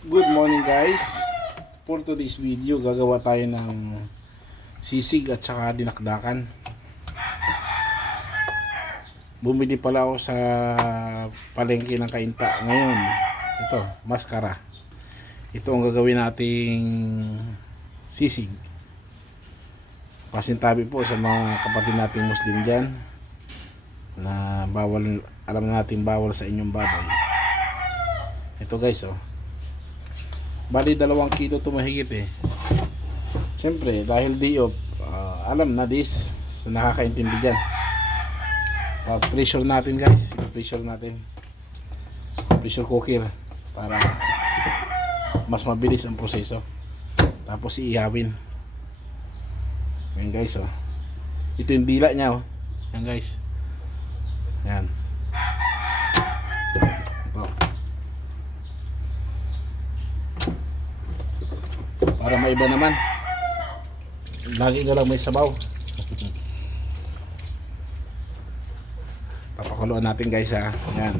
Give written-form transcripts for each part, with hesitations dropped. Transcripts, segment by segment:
Good morning guys. For today's video, gagawa tayo ng sisig at saka dinakdakan. Bumili pala ako sa palengke ng Kainta ngayon. Ito, maskara. Ito ang gagawin nating sisig. Pasintabi po sa mga kapatid nating Muslim dyan na bawal, alam natin bawal sa inyong baboy. Ito guys, oh. Bali 2 kilo ito mahigit eh. Siyempre dahil day off, alam na this sa nakakaintindi dyan. Pressure natin guys, pressure natin, pressure cooker para mas mabilis ang proseso. Tapos iihawin. Yan guys, oh. Ito yung dila niya, oh. Yan guys. Yan. Para maiba naman. Lagi ka lang may sabaw. Papakuluan natin guys, ha. Yan.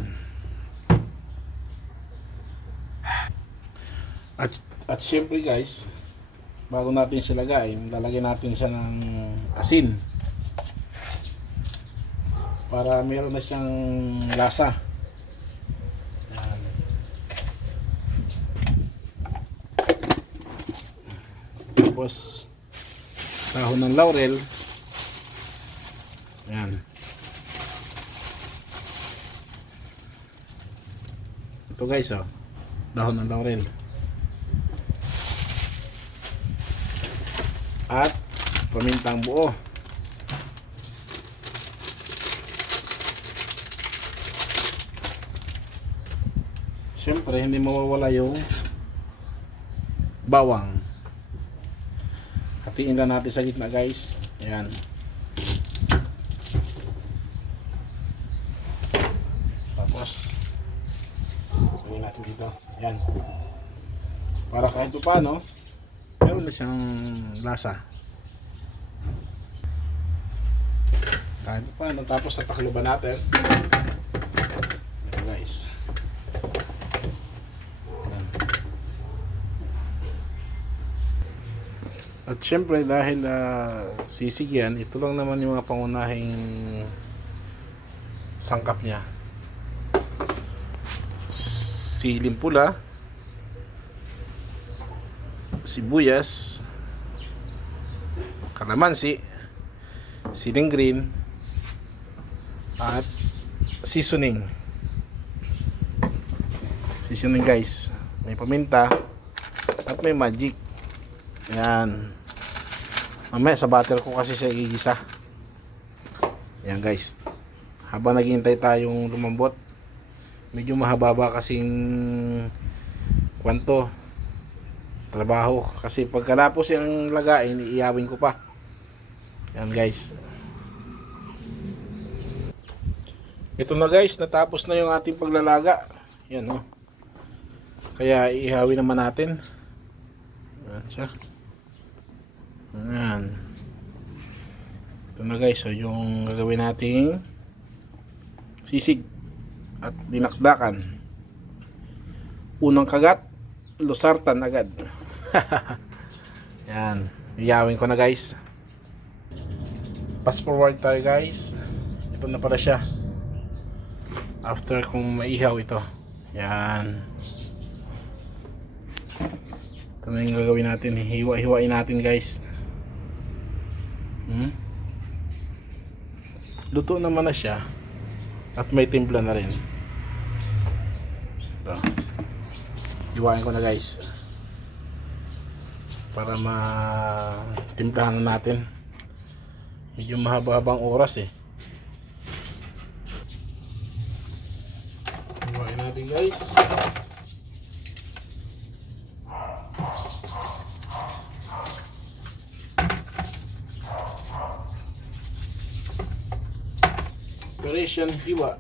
At syempre guys, bago natin siya lagayin, lalagyan natin siya ng asin. Para meron na siyang lasa. Tapos dahon ng laurel. Ayan. Ito guys, oh. Dahon ng laurel. At pamintang buo. Siyempre hindi mawawala yung bawang. Hatiin lang natin sa gitna guys. Ayan. Tapos gawin natin dito. Ayan. Para kahit paano meron na siyang lasa. Kahit paano. Tapos tatakluban natin. Ayan guys. At syempre dahil sisig yan, ito lang naman yung mga pangunahing sangkap niya. Siling pula, sibuyas, kalamansi, siling green, at seasoning. Seasoning guys, may paminta at may magic. Yan. Mamaya sa butter ko kasi siya igigisa. Yan guys. Habang naghihintay tayong lumambot, medyo mahaba kasing kwanto trabaho. Kasi pagkalapos yung lagain, iiyawin ko pa. Yan guys. Ito na guys, natapos na yung ating paglalaga. Yan, oh. Kaya iihawin naman natin. Yan siya. Ayan. Ito na guys, so yung gagawin nating sisig at dinakdakan. Unang kagat, lusartan agad. Yan, iyawin ko na guys. Fast forward tayo guys. Ito na pala siya. After kung maihaw ito. Yan. Ito na yung gagawin natin. Hiwa-hiwain natin guys. Luto naman na siya. At may timpla na rin. Ito. Hiwain ko na guys. Para matimplahan na natin. Medyo mahaba-habang oras eh. Hiwain natin guys. Operation hiwa.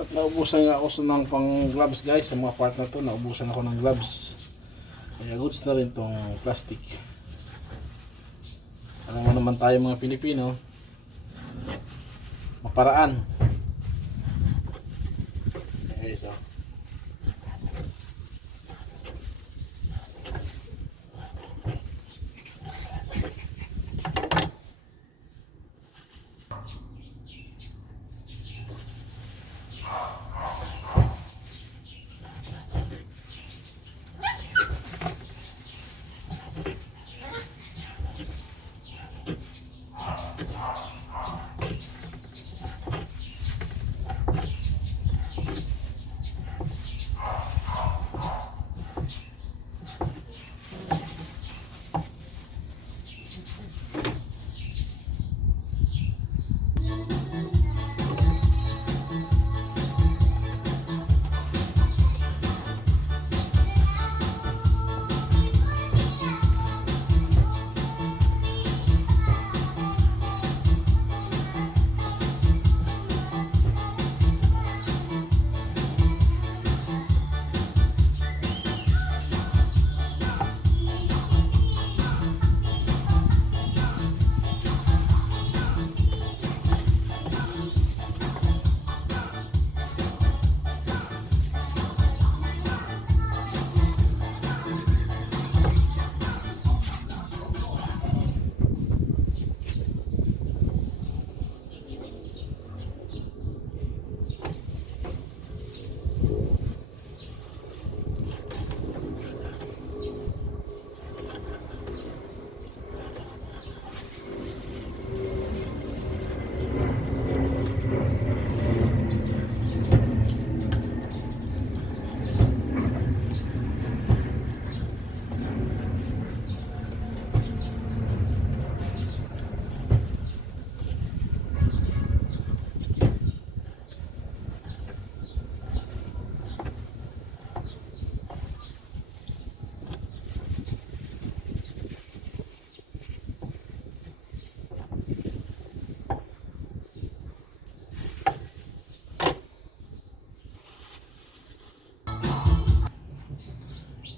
At naubusan nga ako ng pang gloves guys. Sa mga part na to, naubusan ako ng gloves. Kaya goods na rin tong plastic. Alam mo naman tayo mga Pilipino, maparaan. Okay, so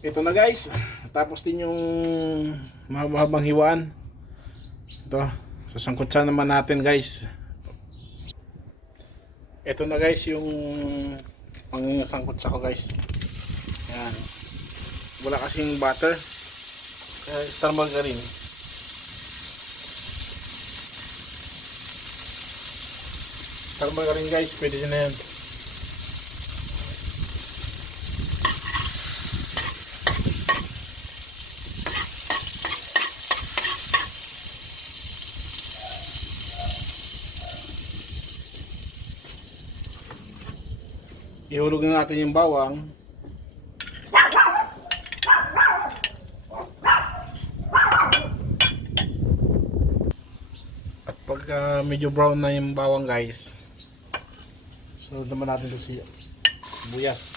ito na guys, tapos din yung mahabang hiwaan. Ito, sasangkutsa naman natin guys. Ito na guys yung pangsangkutsa ko guys. Ayan. Wala kasing butter, star margarine. Star margarine guys, pwede na yan. Ihulog na natin yung bawang. At pag medyo brown na yung bawang guys, sunod naman natin ito si buyas.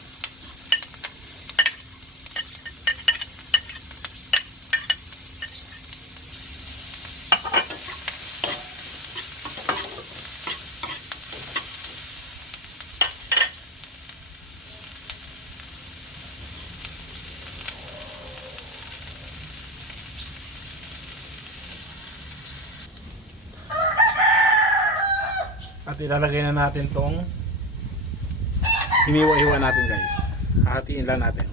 At ilalagay na natin tong hiniwa-hiwa natin guys. Hahatiin lang natin.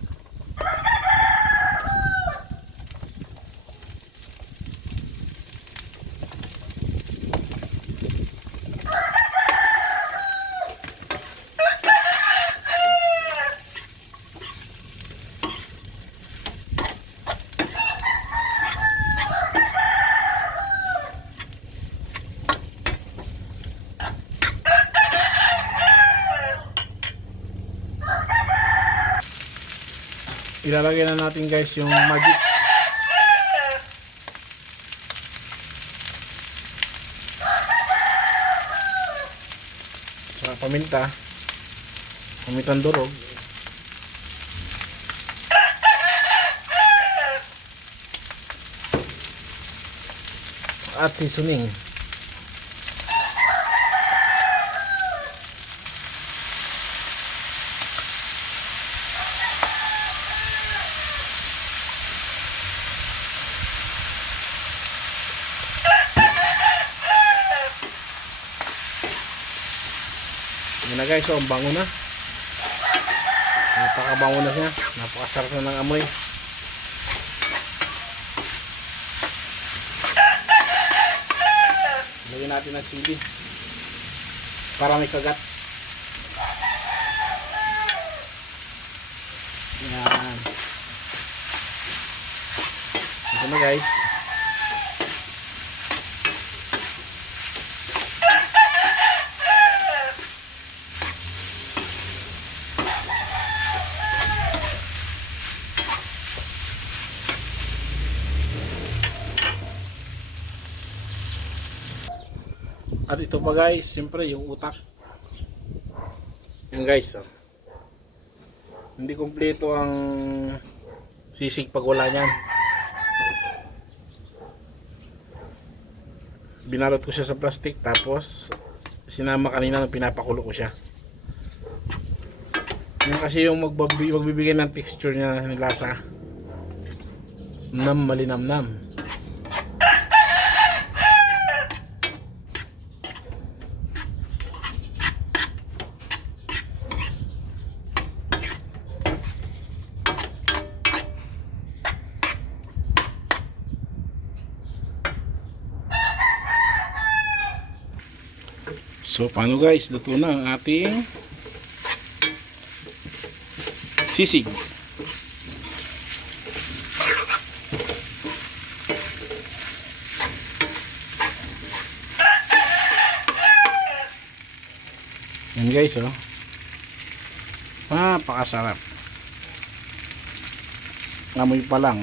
Ilalagay na natin guys yung magic. Saka paminta. Pamintang durog. At seasoning. guys, oh, ang bango na. Napakabango na siya. Napakasarap na ng amoy. Lagyan natin ng sili para may kagat. Yan. Ito na guys. At ito pa guys, siyempre yung utak. Yan guys, oh. Hindi kumpleto ang sisig pag wala niyan. Binalot ko siya sa plastic, tapos sinama kanina nang pinapakulo ko siya. Yan kasi yung magbibigay ng texture niya ng lasa. Malinamnam. So paano guys, luto na ang ating sisig. Yan guys, oh. Napakasarap. Amoy pa lang.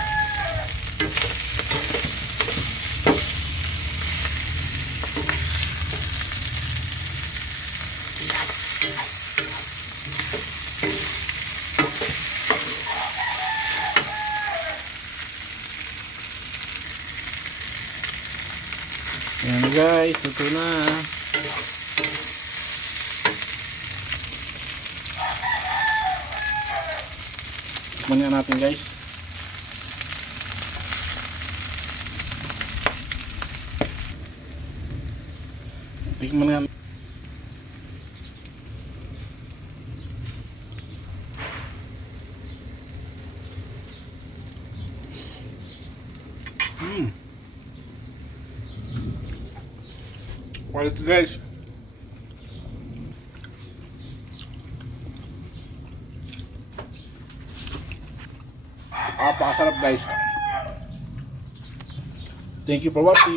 Ayan guys, ito na. Tikman nga natin guys. Tikman nga. Quality guys. Napakasarap guys. Thank you for watching.